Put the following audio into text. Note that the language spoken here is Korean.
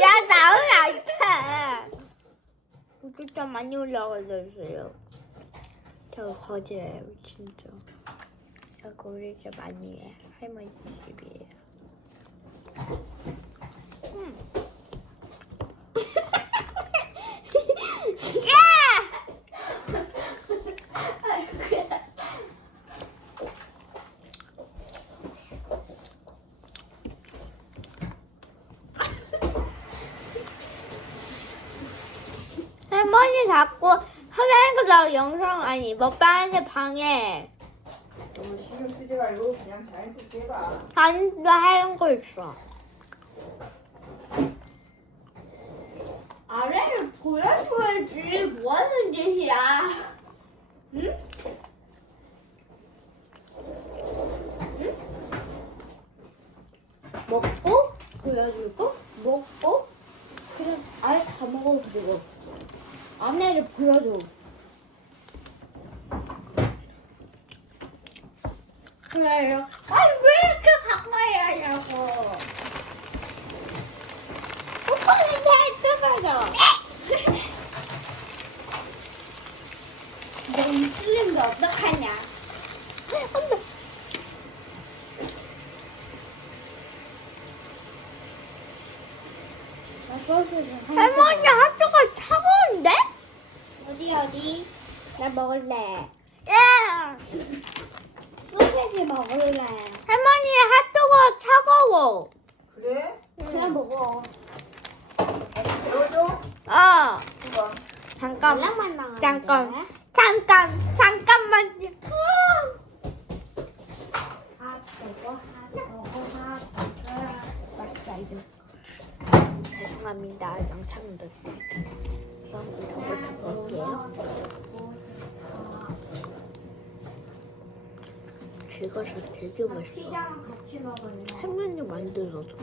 야, 나오면 안 돼. 진짜 많이 올라가졌어요. 저 거제예요, 진짜. 자꾸 우리 이렇게 많이 해. 할머니 집이에요. 할머니 자꾸 하라는 거저 영상 아니 먹방하는 방에 너무 신경 쓰지 말고 그냥 자연스럽게 해봐. 안도 하는 거 있어. 아래를 보여줘야지 뭐 하는 짓이야 응? 먹고 보여주고 먹고 그냥 아래 다 먹어도 되고 안에를 보여줘. 그래요? 아니 왜 이렇게 가까이 하냐고. 오빠는 배 뜯어져 너이 슬림도 어떡하냐. 할머니 학교가 차가운데? 어디 나 먹을래 예. 소세지 먹을래 할머니 핫도그 차가워. 그래? 그냥 먹어 배워줘? 어. 그거. 잠깐. 말랑말랑한데? 잠깐. 잠깐. 잠깐만요. 핫도그 핫도그 핫도그 맞자 이거 죄송합니다. 영상 넣을 때. 볼게요. 그것이 되게 맛있어. 할머니 만들어줘.